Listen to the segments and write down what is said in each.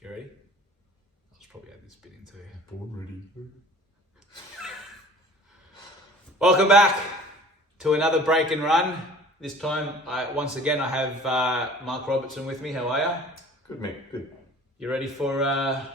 You ready? I'll just probably add this bit into board ready. Welcome back to another break and run. This time, once again, I have Marc Robertson with me. How are you? Good, mate. Good. You ready for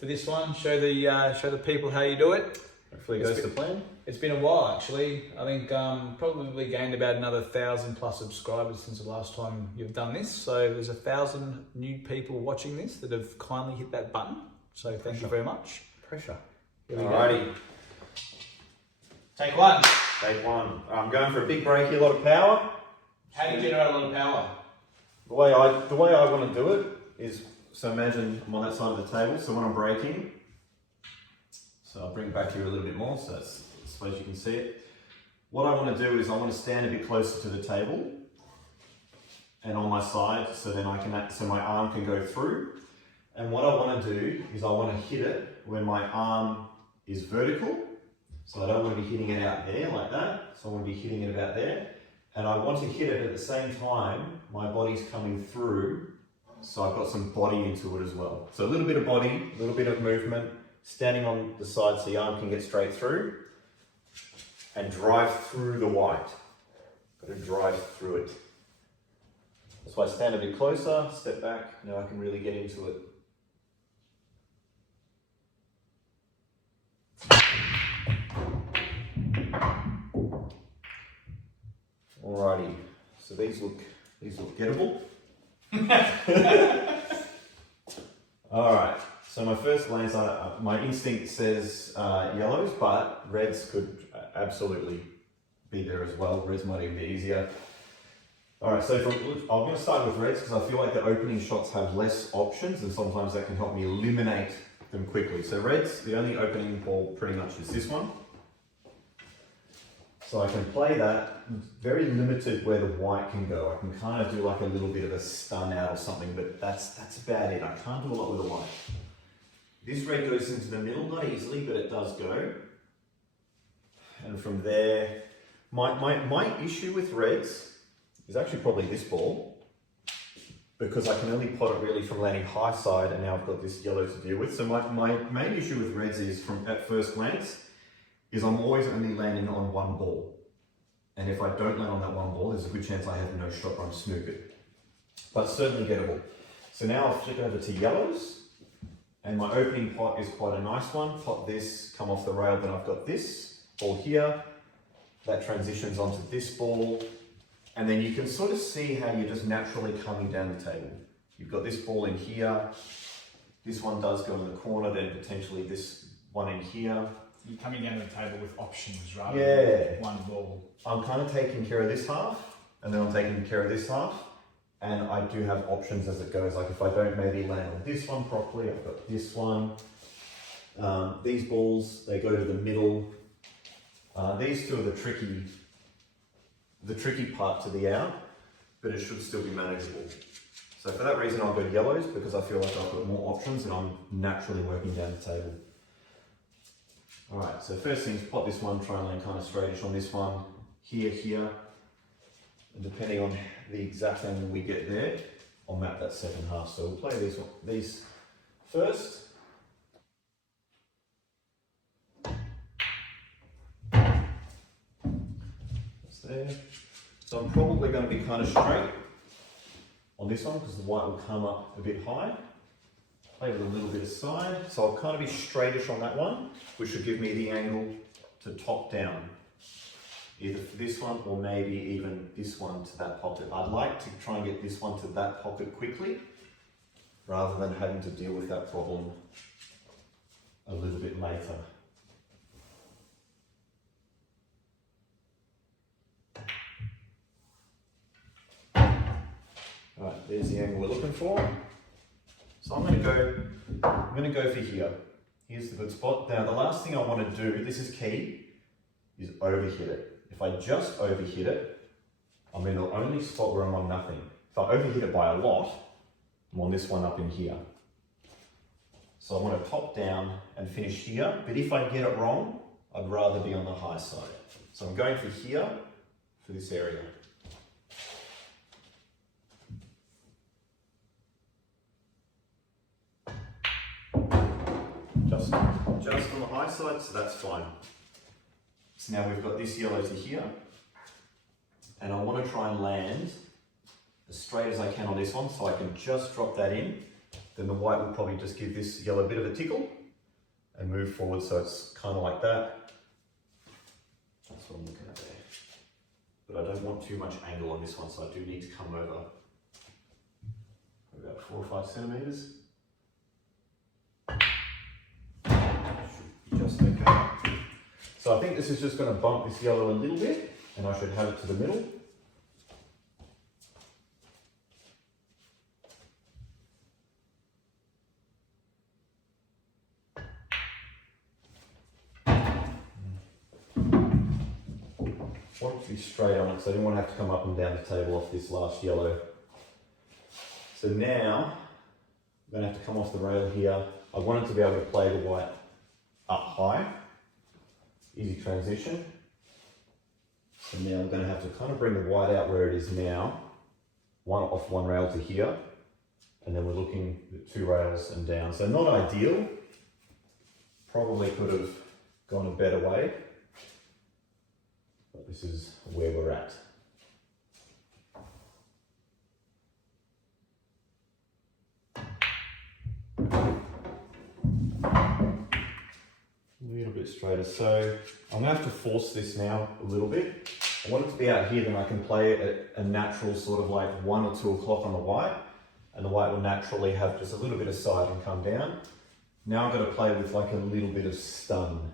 this one? Show the people how you do it. Hopefully it goes to plan. It's been a while, actually. I think probably gained about another 1,000 plus subscribers since the last time you've done this. So there's 1,000 new people watching this that have kindly hit that button. So thank you very much. Pressure. Alrighty. Take one. Take one. I'm going for a big break here, a lot of power. How do you generate a lot of power? The way I want to do it is, so imagine I'm on that side of the table, so when I'm breaking, so I'll bring it back here a little bit more, so I suppose you can see it. What I want to do is I want to stand a bit closer to the table and on my side, so then so my arm can go through. And what I want to do is I want to hit it when my arm is vertical. So I don't want to be hitting it out there like that. So I want to be hitting it about there. And I want to hit it at the same time my body's coming through. So I've got some body into it as well. So a little bit of body, a little bit of movement, standing on the side so the arm can get straight through and drive through the white. Got to drive through it. That's why I stand a bit closer, step back, now I can really get into it. Alrighty, so these look gettable. Alright, so my first glance, my instinct says yellows, but reds could absolutely be there as well. Reds might even be easier. Alright, so I'm going to start with reds because I feel like the opening shots have less options and sometimes that can help me eliminate them quickly. So reds, the only opening ball pretty much is this one. So I can play that, very limited where the white can go. I can kind of do like a little bit of a stun out or something, but that's about it. I can't do a lot with the white. This red goes into the middle, not easily, but it does go. And from there, my issue with reds is actually probably this ball, because I can only pot it really from landing high side, and now I've got this yellow to deal with. So my main issue with reds is, at first glance, is I'm always only landing on one ball. And if I don't land on that one ball, there's a good chance I have no shot or I'm snookered. But certainly gettable. So now I'll flick over to yellows, and my opening pot is quite a nice one. Pot this, come off the rail, then I've got this ball here. That transitions onto this ball. And then you can sort of see how you're just naturally coming down the table. You've got this ball in here. This one does go in the corner, then potentially this one in here. You're coming down to the table with options rather than one ball. I'm kind of taking care of this half, and then I'm taking care of this half, and I do have options as it goes. Like if I don't maybe land on this one properly, I've got this one. These balls, they go to the middle. These two are the tricky part to the out, but it should still be manageable. So for that reason, I'll go yellows, because I feel like I've got more options and I'm naturally working down the table. Alright, so first thing is pot this one, try and land kind of straightish on this one, here, and depending on the exact angle we get there, I'll map that second half. So we'll play these first. That's there. So I'm probably going to be kind of straight on this one because the white will come up a bit high. Play with a little bit of side, so I'll kind of be straightish on that one, which should give me the angle to top down, either for this one or maybe even this one to that pocket. I'd like to try and get this one to that pocket quickly, rather than having to deal with that problem a little bit later. Alright, there's the angle we're looking for. So I'm going to go for here. Here's the good spot. Now the last thing I want to do, this is key, is overhit it. If I just overhit it, I'm in the only spot where I'm on nothing. If I overhit it by a lot, I'm on this one up in here. So I want to top down and finish here, but if I get it wrong, I'd rather be on the high side. So I'm going for here, for this area. just on the high side, so that's fine. So now we've got this yellow to here, and I want to try and land as straight as I can on this one, so I can just drop that in. Then the white will probably just give this yellow a bit of a tickle and move forward, so it's kind of like that. That's what I'm looking at there. But I don't want too much angle on this one, so I do need to come over about 4 or 5 centimeters. Should be just okay. So I think this is just going to bump this yellow a little bit, and I should have it to the middle. I want it to be straight on it, so I didn't want to have to come up and down the table off this last yellow. So now, I'm going to have to come off the rail here. I want it to be able to play the white up high. Easy transition. So now I'm going to have to kind of bring the white out where it is now. Off one rail to here. And then we're looking at 2 rails and down. So not ideal. Probably could have gone a better way. But this is where we're at. A little bit straighter. So I'm going to have to force this now a little bit. I want it to be out here, then I can play it at a natural sort of like 1 or 2 o'clock on the white, and the white will naturally have just a little bit of side and come down. Now I've got to play with like a little bit of stun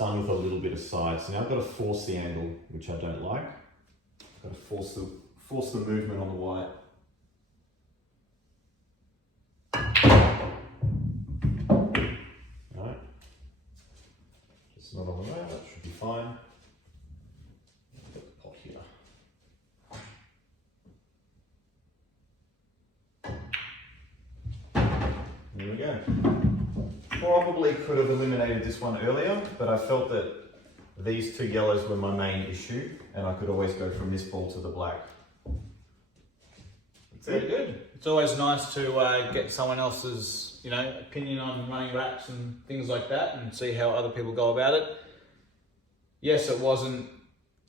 with a little bit of side. So now I've got to force the angle, which I don't like. I've got to force the movement on the white. Alright. Just not on the rail, that should be fine. I've got the pot here. There we go. Probably could have eliminated this one earlier, but I felt that these 2 yellows were my main issue, and I could always go from this ball to the black. Very good. It's always nice to get someone else's, opinion on running wraps and things like that, and see how other people go about it. Yes, it wasn't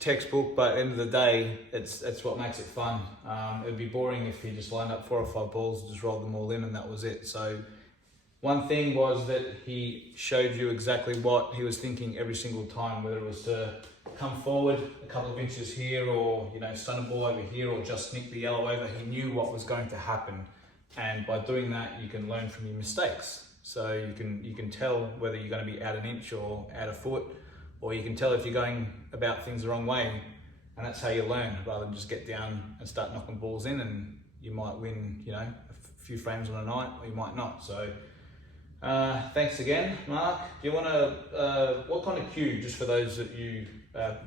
textbook, but at the end of the day, it's what makes it fun. It'd be boring if you just lined up 4 or 5 balls and just rolled them all in and that was it. So one thing was that he showed you exactly what he was thinking every single time, whether it was to come forward a couple of inches here, or stun a ball over here, or just sneak the yellow over. He knew what was going to happen, and by doing that, you can learn from your mistakes. So you can tell whether you're going to be out an inch or out a foot, or you can tell if you're going about things the wrong way, and that's how you learn, rather than just get down and start knocking balls in, and you might win, a few frames on a night, or you might not. So. Thanks again, Mark. Do you want to, what kind of cue, just for those that are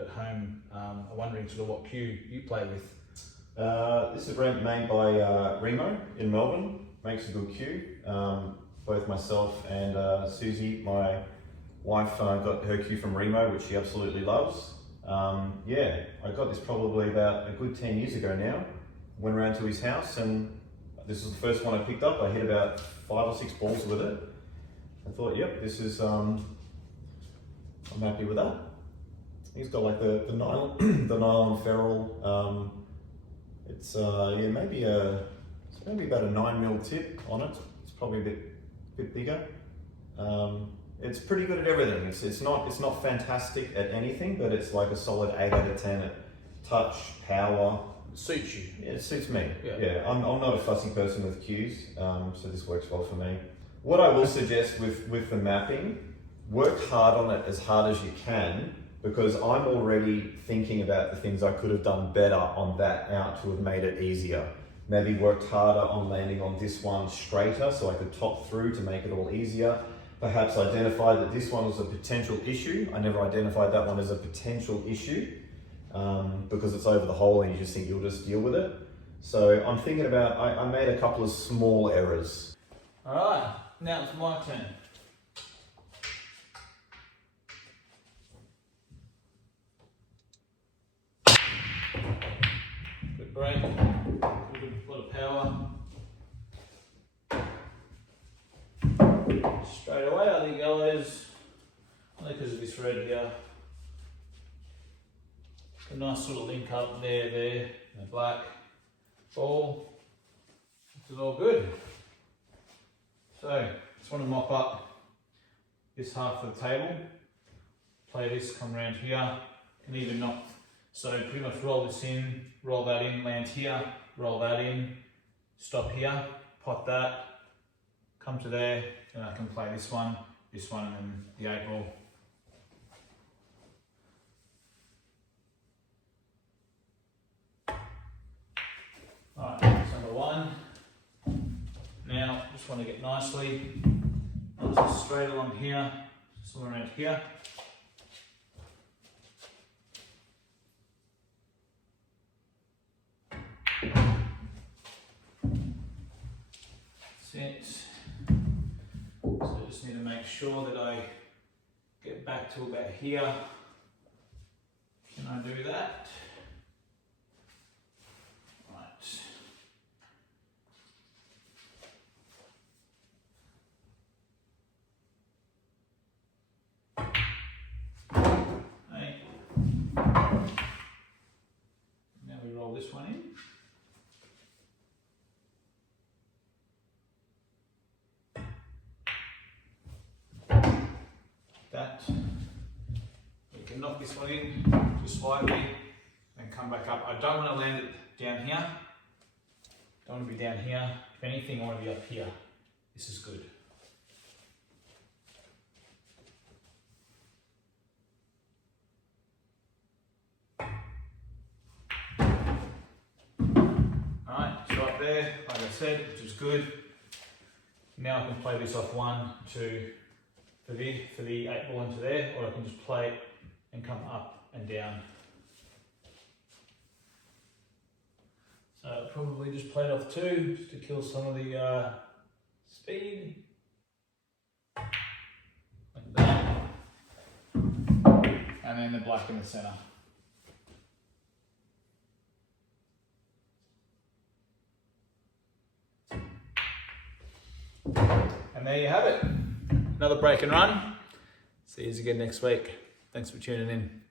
at home are wondering sort of what cue you play with? This is made by Remo in Melbourne. Makes a good cue. Both myself and Susie, my wife, got her cue from Remo, which she absolutely loves. Yeah, I got this probably about a good 10 years ago now. Went around to his house, and this was the first one I picked up. I hit about 5 or 6 balls with it. I thought, yep, this is, I'm happy with that. He's got like the nylon, the nylon ferrule. It's maybe about a 9mm tip on it. It's probably a bit bigger. It's pretty good at everything. It's not fantastic at anything, but it's like a solid 8 out of 10 at touch, power. Suits you. Yeah, it suits me. Yeah. I'm not a fussy person with cues, so this works well for me. What I will suggest with the mapping, work hard on it as hard as you can, because I'm already thinking about the things I could have done better on that out to have made it easier. Maybe worked harder on landing on this one straighter so I could top through to make it all easier. Perhaps identified that this one was a potential issue. I never identified that one as a potential issue. Because it's over the hole and you just think you'll just deal with it. So I'm thinking about, I made a couple of small errors. All right, now it's my turn. Good break, good lot of power. this red here. A nice sort of link up there, and the black ball. This is all good. So, just want to mop up this half of the table. Play this, come around here, and even knock. So pretty much roll this in, roll that in, land here, roll that in, stop here, pot that, come to there, and I can play this one, and then the 8 ball. Alright, that's number 1. Now, just want to get nicely straight along here, somewhere around here. Set. So I just need to make sure that I get back to about here. Can I do that? Right. Okay. Now we roll this one in. That. We can knock this one in just slightly and come back up. I don't want to land it down here. Don't want to be down here. If anything, I want to be up here. This is good. Alright, it's right there, like I said, which is good. Now I can play this off 1, 2, for the 8 ball into there, or I can just play it and come up and down. So I'll probably just play it off 2 just to kill some of the speed. Like that. And then the black in the center. And there you have it. Another break and run. See you again next week. Thanks for tuning in.